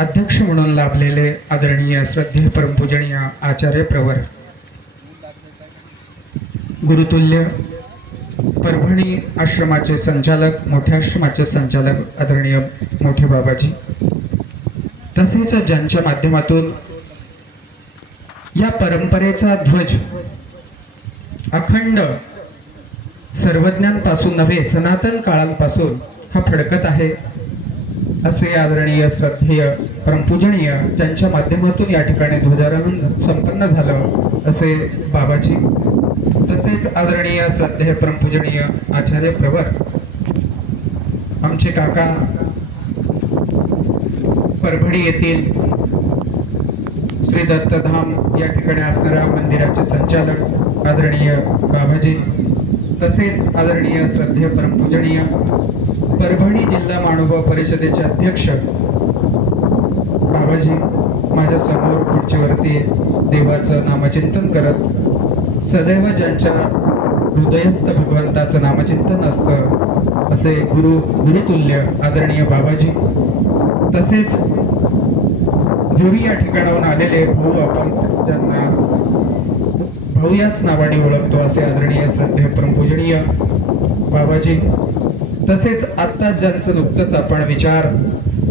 अध्यक्ष म्हणून लाभलेले आदरणीय श्रद्धेय परमपूजनीय आचार्य प्रवर गुरुतुल्य परभणी आश्रमाचे संचालक, मोठ्या आश्रमाचे संचालक आदरणीय मोठे बाबाजी, तसेच ज्यांच्या माध्यमातून या परंपरेचा ध्वज अखंड सर्वज्ञांपासून नव्हे सनातन काळांपासून हा फडकत आहे, असे आदरणीय श्रद्धेय परमपूजनीय ज्यांच्या माध्यमातून या ठिकाणी ध्वजारोहण संपन्न झालं असे बाबाजी, तसेच आदरणीय श्रद्धेय परमपूजनीय आचार्य प्रवर आमचे काका परभणी येथील श्री दत्तधाम या ठिकाणी असणाऱ्या मंदिराचे संचालक आदरणीय बाबाजी, तसेच आदरणीय श्रद्धेय परमपूजनीय परभणी जिल्हा मानव परिषदेचे अध्यक्ष बाबाजी माझ्या समोर खुर्चीवरती देवाचं नामचिंतन करत सदैव ज्यांच्या हृदयस्थ भगवंताचं नामचिंतन असतं असे गुरुतुल्य आदरणीय बाबाजी, तसेच जुरी या ठिकाणाहून आलेले भाऊ, आपण ज्यांना भाऊ याच नावाने ओळखतो असे आदरणीय श्रद्धेय परमपूजनीय बाबाजी, तसेच आत्ता ज्यांचं नुकतंच आपण विचार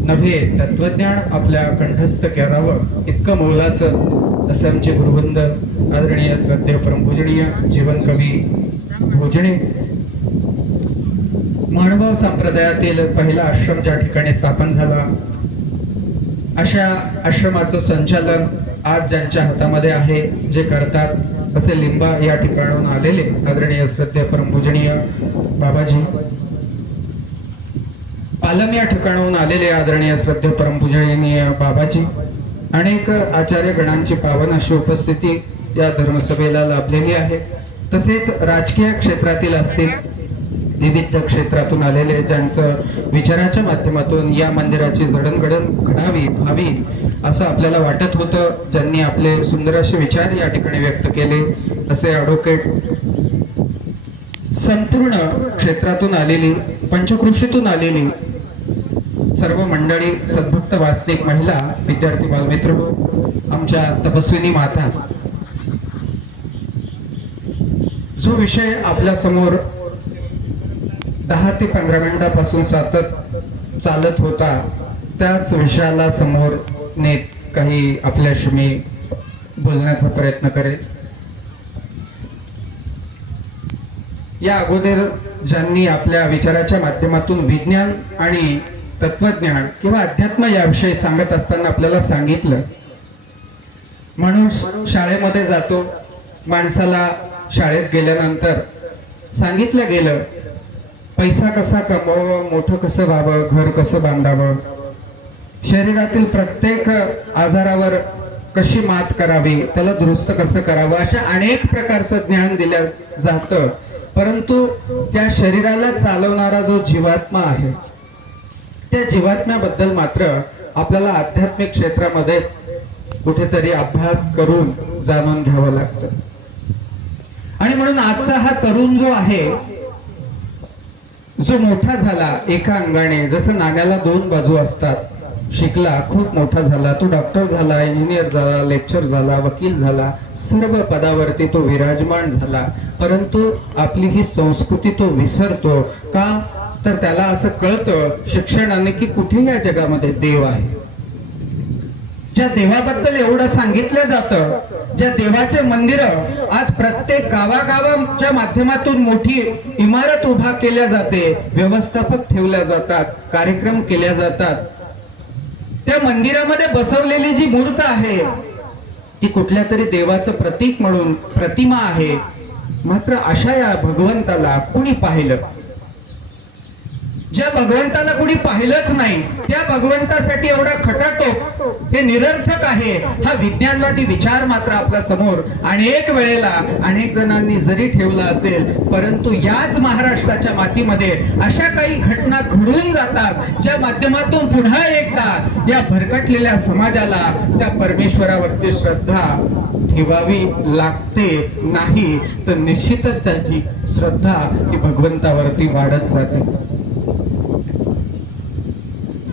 नव्हे तत्वज्ञान आपल्या कंठस्थ करावं इतकं मोलाचं असे आमचे गुरुवंद आदरणीय श्रद्धेय परमपूजनीय जीवनकवी भोजने, मानभाव संप्रदायातील पहिला आश्रम ज्या ठिकाणी स्थापन झाला अशा आश्रमाचं संचालन आज ज्यांच्या हातामध्ये आहे, जे करतात असे लिंबा या ठिकाणाहून आलेले आदरणीय श्रद्धेय परमपूजनीय बाबाजी, पालम या ठिकाणाहून आलेले आदरणीय श्रद्धेय परमपूजनीय बाबाजी, अनेक आचार्य गणांची पावन अशी उपस्थिती या धर्मसभेला लाभलेली आहे, तसेच राजकीय क्षेत्रातील असतील विविध क्षेत्रातून आलेले ज्यांचं विचाराच्या माध्यमातून या मंदिराची जडणघडण घडावी व्हावी असं आपल्याला वाटत होतं, ज्यांनी आपले सुंदर असे विचार या ठिकाणी व्यक्त केले असे ॲडव्होकेट संपूर्ण क्षेत्रातून आलेली, पंचकृषीतून आलेली सर्व मंडळी, सद्भक्त वास्तविक महिला, विद्यार्थी बालमित्र, आमच्या तपस्विनी माता, जो विषय आपल्या समोर 10 ते 15 मिनिटापासून सातत चालत होता त्याच विषयाला समोर नेत काही आपल्याशी मी बोलण्याचा प्रयत्न करेल. या अगोदर ज्यांनी आपल्या विचाराच्या माध्यमातून विज्ञान आणि तत्वज्ञान किंवा अध्यात्म याविषयी सांगत असताना आपल्याला सांगितलं, माणूस शाळेमध्ये जातो, माणसाला शाळेत गेल्यानंतर सांगितलं गेलं पैसा कसा कमवावा, मोठं कसं व्हावं, घर कसं बांधावं, शरीरातील प्रत्येक आजारावर कशी मात करावी, त्याला दुरुस्त कसं करावं, अशा अनेक प्रकारचं ज्ञान दिलं जातं, परंतु त्या शरीराला चालवणारा जो जीवात्मा आहे त्या जीवात्म्याबद्दल मात्र आपल्याला आध्यात्मिक क्षेत्रामध्येच कुठेतरी अभ्यास करून जाणून घ्यावं लागतं. आणि म्हणून आजचा हा तरुण जो आहे, जो मोठा झाला एका अंगाने, जसं नाण्याला 2 बाजू असतात, शिकला, खूप मोठा झाला, तो डॉक्टर झाला, इंजिनियर झाला, लेक्चर झाला, वकील झाला, सर्व पदावरती तो विराजमान झाला, परंतु आपली ही संस्कृती तो विसरतो का? तर त्याला असं कळतं शिक्षणाने की कुठे या जगामध्ये देव आहे, ज्या देवाबद्दल एवढं सांगितलं जातं, ज्या देवाचे मंदिर आज प्रत्येक गावागावाच्या माध्यमातून मोठी इमारत उभा केल्या जाते, व्यवस्थापक ठेवल्या जातात, कार्यक्रम केल्या जातात, त्या मंदिरामध्ये बसवलेली जी मूर्त आहे ती कुठल्या तरी देवाचं प्रतीक म्हणून प्रतिमा आहे, मात्र अशा या भगवंताला कुणी पाहिलं? ज्या भगवंताला कुणी पाहिलंच नाही त्या भगवंतासाठी एवढा खटाटोप हे निरर्थक आहे. हा विज्ञानवादी विचार मात्र आपल्या समोर अनेक वेळेला अनेक जणांनी जरी ठेवला असेल, परंतु याच महाराष्ट्राच्या मातीमध्ये अशा काही घटना घडून जातात ज्या माध्यमातून पुन्हा एकदा या भरकटलेल्या समाजाला त्या परमेश्वरावरती श्रद्धा ठेवावी लागते, नाही तर निश्चितच त्याची श्रद्धा ही भगवंतावरती वाढत जाते.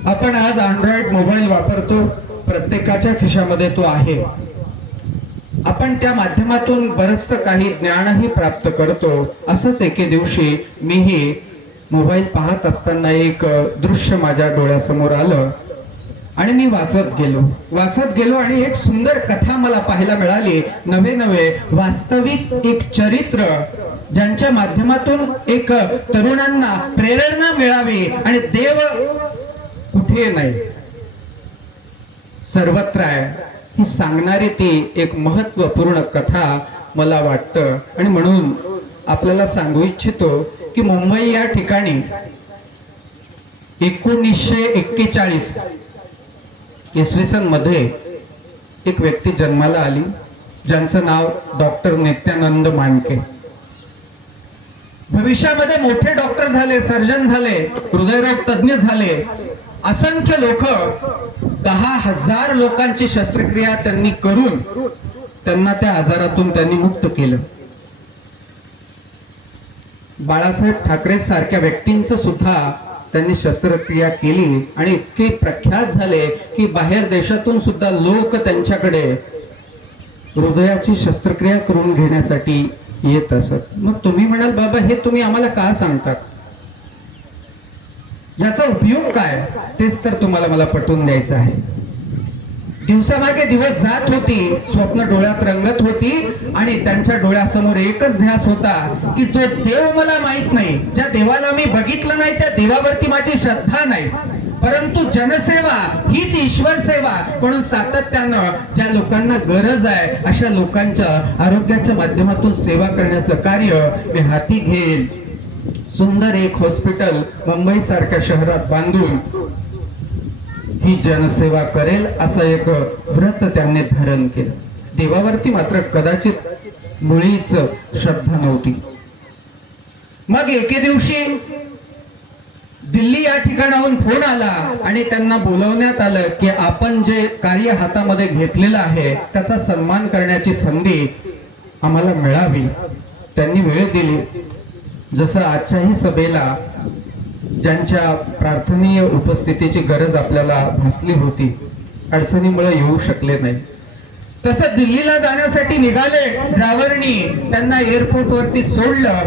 आपण आज अँड्रॉइड मोबाईल वापरतो, प्रत्येकाच्या खिशामध्ये तो आहे. आपण त्या माध्यमातून बरचसं काही ज्ञानही प्राप्त करतो. असंच एके दिवशी मीही मोबाईल पाहत असताना एक दृश्य माझ्या डोळ्यासमोर आलं आणि मी वाचत गेलो आणि एक सुंदर कथा मला पाहायला मिळाली. नवे वास्तविक एक चरित्र ज्यांच्या माध्यमातून एक तरुणांना प्रेरणा मिळावी आणि देव कुठे नाही सर्वत्र आहे ही सांगणारी ती एक महत्वपूर्ण कथा मला वाटतं. आणि म्हणून आपल्याला सांगू इच्छितो की मुंबई या ठिकाणी 1941 इसवी सन मध्ये एक व्यक्ती जन्माला आली ज्यांचं नाव डॉक्टर नित्यानंद मांडके. भविष्यामध्ये मोठे डॉक्टर झाले, सर्जन झाले, हृदयरोग तज्ञ झाले. असंख्य लोक 10,000 लोकांची शस्त्रक्रिया त्यांनी करून त्यांना त्या आजारातून त्यांनी मुक्त केलं. बाळासाहेब ठाकरे सारख्या व्यक्तींचं सुद्धा त्यांनी शस्त्रक्रिया केली आणि इतके प्रख्यात झाले की बाहेर देशातून सुद्धा लोक त्यांच्याकडे हृदयाची शस्त्रक्रिया करून घेण्यासाठी येत असत. मग तुम्ही म्हणाल बाबा हे तुम्ही आम्हाला का सांगतात, याचा उपयोग काय, तेच तर तुम्हाला मला पटवून द्यायचं आहे. दिवसामागे दिवस जात होती, स्वप्न डोळ्यात रंगत होती आणि त्यांच्या डोळ्यासमोर एकच ध्यास होता की जो देव मला माहित नाही, ज्या देवाला मी बघितलं नाही, त्या देवावरती माझी श्रद्धा नाही, परंतु जनसेवा हीच ईश्वर सेवा म्हणून सातत्यानं ज्या लोकांना गरज आहे अशा लोकांच्या आरोग्याच्या माध्यमातून सेवा करण्याचं कार्य मी हाती घेईल. सुंदर एक हॉस्पिटल मुंबई सारख्या शहरात बांधून ही जनसेवा करेल असं एक व्रत त्यांनी धारण केलं. देवावरती मात्र कदाचित मुळीच श्रद्धा नव्हती. मग एके दिवशी दिल्ली या ठिकाणाहून फोन आला आणि त्यांना बोलवण्यात आलं की आपण जे कार्य हातामध्ये घेतलेलं आहे त्याचा सन्मान करण्याची संधी आम्हाला मिळावी. त्यांनी वेळ दिली. जसं आजच्याही सभेला ज्यांच्या प्रार्थनीय उपस्थितीची गरज आपल्याला भासली होती, अडचणीमुळे येऊ शकले नाही, तसं दिल्लीला जाण्यासाठी निघाले. ड्रायव्हरनी त्यांना एअरपोर्ट वरती सोडलं.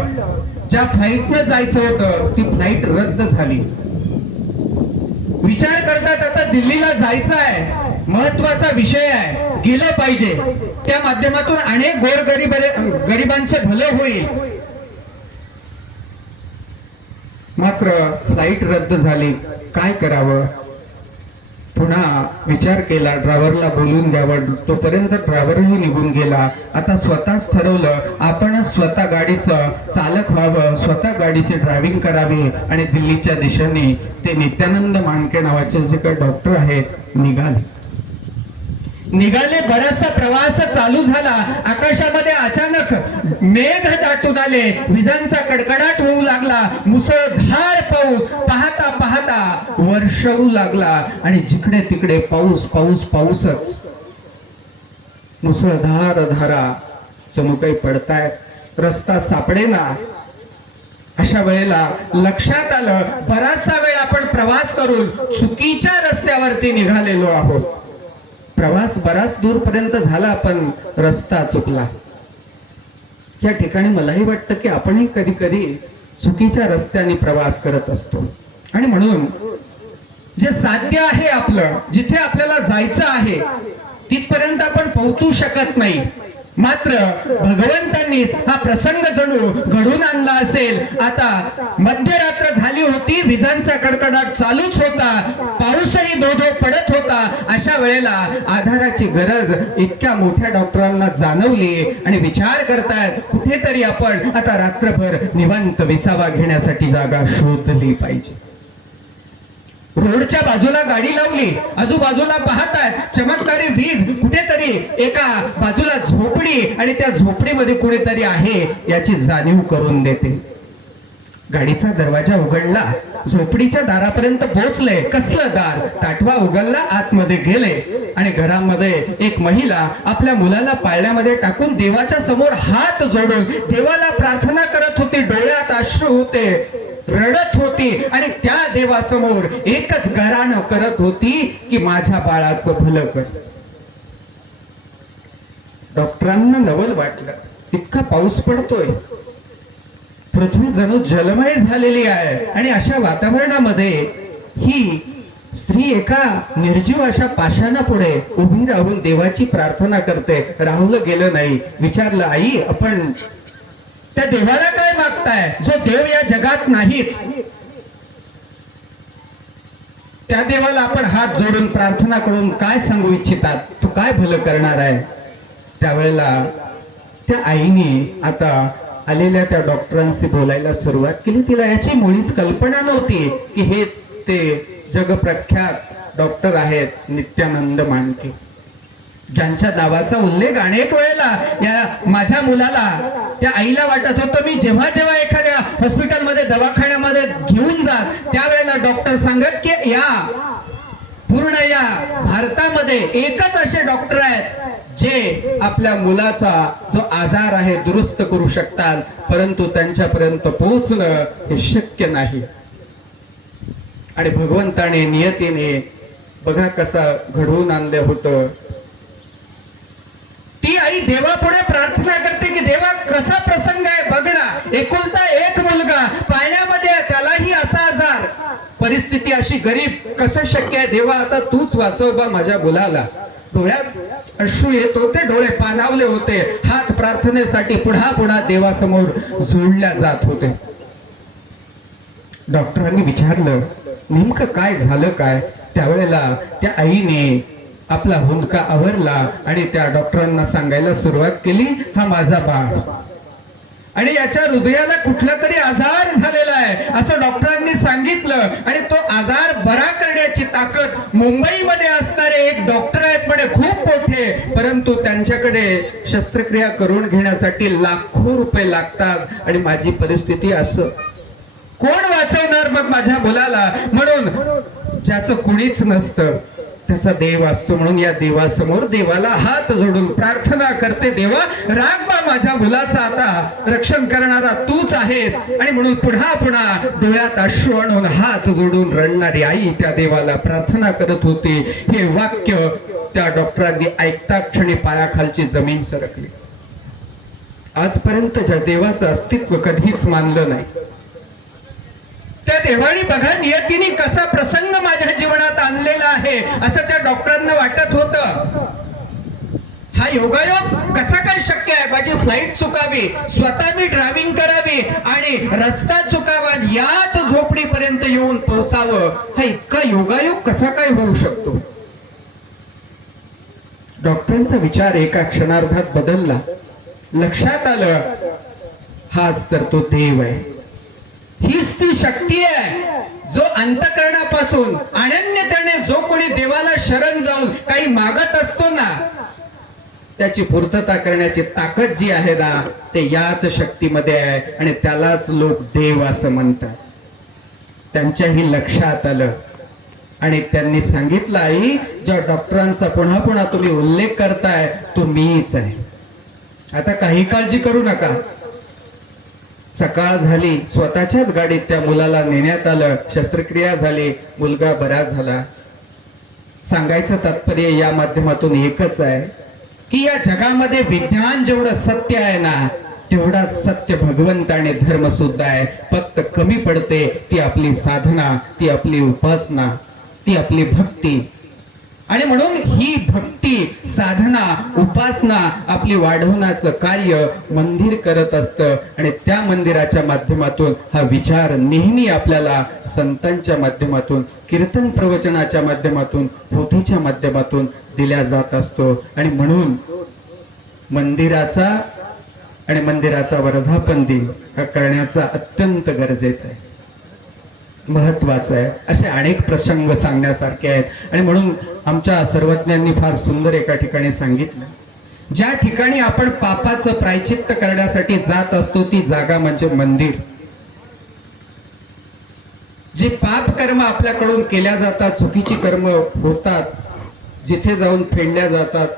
ज्या फ्लाईटनं जायचं होतं ती फ्लाईट रद्द झाली. विचार करतात आता दिल्लीला जायचं आहे, महत्वाचा विषय आहे, गेलं पाहिजे, त्या माध्यमातून अनेक गरिबांचे भलं होईल. मात्र फ्लाईट रद्द झाली. काय करावं, पुन्हा विचार केला, ड्रायव्हरला बोलून द्यावं. तोपर्यंत ड्रायव्हरही निघून गेला. आता स्वतःच ठरवलं आपणच स्वतः गाडीचं चालक व्हावं, स्वतः गाडीची ड्रायव्हिंग करावी आणि दिल्लीच्या दिशेने ते नित्यानंद मांडके नावाचे जे काही डॉक्टर आहेत निघाले. बराचसा प्रवास चालू झाला. आकाशामध्ये अचानक मेघ दाटून आले, विजांचा कडकडाट होऊ लागला, मुसळधार पाऊस पाहता पाहता वर्षवू लागला आणि जिकडे तिकडे पाऊसच. मुसळधार धारा जणू काही पडतायत, रस्ता सापडेना. अशा वेळेला लक्षात आलं बराचसा वेळ आपण प्रवास करून चुकीच्या रस्त्यावरती निघालेलो आहोत. प्रवास बराच दूरपर्यंत झाला पण रस्ता चुकला. या ठिकाणी मलाही वाटतं की आपणही कधी कधी चुकीच्या रस्त्याने प्रवास करत असतो आणि म्हणून जे साध्य आहे आपलं, जिथे आपल्याला जायचं आहे तिथपर्यंत आपण पोहोचू शकत नाही. मात्र भगवंतांनीच हा प्रसंग जणू घडून आणला असेल. आता मध्यरात्र झाली होती, विजांचा कडकडाट चालूच होता, पाऊसही धो-धो पडत होता. अशा वेळेला आधाराची गरज इतक्या मोठ्या डॉक्टरांना जाणवली आणि विचार करतायत कुठेतरी आपण आता रात्रभर निवांत विसावा घेण्यासाठी जागा शोधली पाहिजे. रोडच्या बाजूला गाडी लावली, आजूबाजूला पाहताय चमत्कारी वीज, कुठेतरी एका बाजूला झोपडी आणि त्या झोपडीमध्ये कुणीतरी आहे याची जाणीव करून देते. गाडीचा दरवाजा उघडला, झोपडीच्या दारापर्यंत पोहोचले. कसलं दार, ताटवा उघडला, आतमध्ये गेले आणि घरामध्ये एक महिला आपल्या मुलाला पाळण्यामध्ये टाकून देवाच्या समोर हात जोडून देवाला प्रार्थना करत होती. डोळ्यात अश्रू होते, रडत होती आणि त्या देवासमोर एकच गाराणं करत होती की माझ्या बाळाचं भलं कर. डॉक्टरांना नवल वाटलं, इतका पाऊस पडतोय, पृथ्वी जणू जलमय झालेली आहे आणि अशा वातावरणामध्ये ही स्त्री एका निर्जीव अशा पाषाणापुढे उभी राहून देवाची प्रार्थना करते. राहुलं गेलं नाही. विचारलं, आई आपण त्या देवाला काय मागताय जो देव या जगात नाहीच? त्या देवाला आपण हात जोडून प्रार्थना करून काय सांगू इच्छितात? तू काय भलं करणार आहे? त्यावेळेला त्या आईने आता आलेल्या त्या डॉक्टरांशी बोलायला सुरुवात केली. तिला याची मुळीच कल्पना नव्हती की हे ते जगप्रख्यात डॉक्टर आहेत नित्यानंद मांडके, ज्यांच्या नावाचा उल्लेख अनेक वेळेला या माझ्या मुलाला, त्या आईला वाटत होतं मी जेव्हा जेव्हा एखाद्या हॉस्पिटलमध्ये दवाखान्यामध्ये घेऊन जात त्यावेळेला डॉक्टर सांगत की या पूर्ण या भारतामध्ये एकच असे डॉक्टर आहेत जे आपल्या मुलाचा जो आजार आहे दुरुस्त करू शकतात, परंतु त्यांच्यापर्यंत पोहोचणं हे शक्य नाही. आणि भगवंताने नियतीने बघा कसं घडवून आणलं होतं. ती आई देवापुढे प्रार्थना करते की देवा कसा प्रसंग आहे बघ ना, एकुलता एक मुलगा पाण्यामध्ये त्यालाही असा आजार, परिस्थिती अशी गरीब, कसं शक्य आहे देवा? आता तूच वाचव बा माझ्या मुलाला. डोळ्यात अश्रू येत होते, डोळे पाणावले होते, हात प्रार्थनेसाठी पुढा पुढा देवासमोर जोडल्या जात होते. डॉक्टरांनी विचारलं नेमकं काय झालं काय? त्यावेळेला त्या आईने आपला हुंदका आवरला आणि त्या डॉक्टरांना सांगायला सुरुवात केली, हा माझा बाळ आणि याच्या हृदयाला कुठला तरी आजार झालेला आहे असं डॉक्टरांनी सांगितलं. आणि तो आजार बरा करण्याची ताकद मुंबईमध्ये असणारे एक डॉक्टर आहेत म्हणे, खूप मोठे, परंतु त्यांच्याकडे शस्त्रक्रिया करून घेण्यासाठी लाखो रुपये लागतात आणि माझी परिस्थिती असं. कोण वाचवणार मग माझ्या मुलाला? म्हणून ज्याचं कुणीच नसतं त्याचा देव असतो. म्हणून या देवासमोर देवाला हात जोडून प्रार्थना करते, देवा राग माझ्या मुलाचा आता रक्षण करणारा तूच आहेस. आणि म्हणून पुन्हा पुन्हा डोळ्यात अश्रू आणून हात जोडून रडणारी आई त्या देवाला प्रार्थना करत होती. हे वाक्य त्या डॉक्टरांनी ऐकता क्षणी पायाखालची जमीन सरकली. आजपर्यंत ज्या देवाचं अस्तित्व कधीच मानलं नाही त्या देवाने बघा नियतीने कसा प्रसंग माझ्या जीवनात आणलेला आहे असं त्या डॉक्टरांना वाटत होतं. हा योगायोग कसा काय शक्य आहे? माझी फ्लाईट चुकावी, स्वतः मी ड्रायव्हिंग करावी आणि रस्ता चुकावा, याच झोपडीपर्यंत येऊन पोहोचावं, हा इतका योगायोग कसा काय होऊ शकतो? डॉक्टरांचा विचार एका क्षणार्धात बदलला. लक्षात आलं हाच तर तो देव आहे, हीच ती शक्ती आहे जो अंतःकरणापासून अनन्यतेने जो कोणी देवाला शरण जाऊन काही मागत असतो ना त्याची पूर्तता करण्याची ताकद जी आहे ना ते याच शक्तीमध्ये आहे आणि त्यालाच लोक देव असं म्हणतात. त्यांच्याही लक्षात आलं आणि त्यांनी सांगितलं, आई ज्या डॉक्टरांचा पुन्हा पुन्हा तुम्ही उल्लेख करताय तो मीच आहे, आता काही काळजी करू नका. सकाळ झाली, स्वतःच्याच गाडीत त्या मुलाला नेण्यात आलं, शस्त्रक्रिया झाली, मुलगा बरा झाला. सांगायचं तात्पर्य या माध्यमातून एकच आहे की या जगामध्ये विज्ञान जेवढं सत्य आहे ना तेवढाच सत्य भगवंत आणि धर्म सुद्धा आहे. फक्त कमी पडते ती आपली साधना, ती आपली उपासना, ती आपली भक्ती. आणि म्हणून ही भक्ती, साधना, उपासना आपली वाढवण्याचं कार्य मंदिर करत असतं आणि त्या मंदिराच्या माध्यमातून हा विचार नेहमी आपल्याला संतांच्या माध्यमातून, कीर्तन प्रवचनाच्या माध्यमातून, पोथीच्या माध्यमातून दिल्या जात असतो. आणि म्हणून मंदिराचा आणि मंदिराचा वर्धापन दिन हा करण्याचा अत्यंत गरजेचं आहे, महत्वाचं आहे. असे अनेक प्रसंग सांगण्यासारखे आहेत. आणि म्हणून आमच्या सर्वज्ञांनी फार सुंदर एका ठिकाणी सांगितलं, ज्या ठिकाणी आपण पापाचं प्रायचित्त करण्यासाठी जात असतो ती जागा म्हणजे मंदिर. जे पाप कर्म आपल्याकडून केल्या जातात, चुकीची कर्म होतात, जिथे जाऊन फेडल्या जातात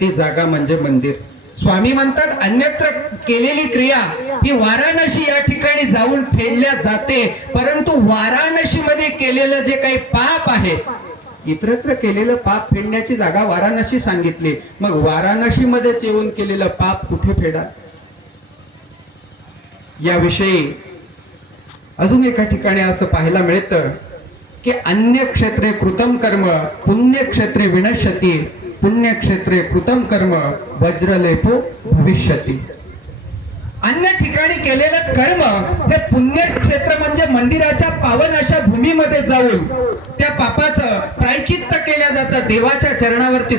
ती जागा म्हणजे मंदिर. स्वामी म्हणतात अन्यत्र केलेली क्रिया ही वाराणसी या ठिकाणी जाऊन फेडल्या जाते, परंतु वाराणसी मध्ये केलेलं जे काही पाप आहे, इतरत्र केलेलं पाप फेडण्याची जागा वाराणसी सांगितली, मग वाराणसी मध्येच येऊन केलेलं पाप कुठे फेडा? याविषयी अजून एका ठिकाणी असं पाहायला मिळतं की अन्य क्षेत्रे कृतम कर्म पुण्यक्षेत्रे विनश्यती, पुण्यक्षेत्रे कृतम कर्म वज्रलेपो भविष्यती. अन्य ठिकाणी केलेलं कर्म हे पुण्यक्षेत्र म्हणजे मंदिराच्या पावन अशा भूमीमध्ये जाऊन त्या पापाचं प्रायचित्त केल्या जातं, देवाच्या चरणावरती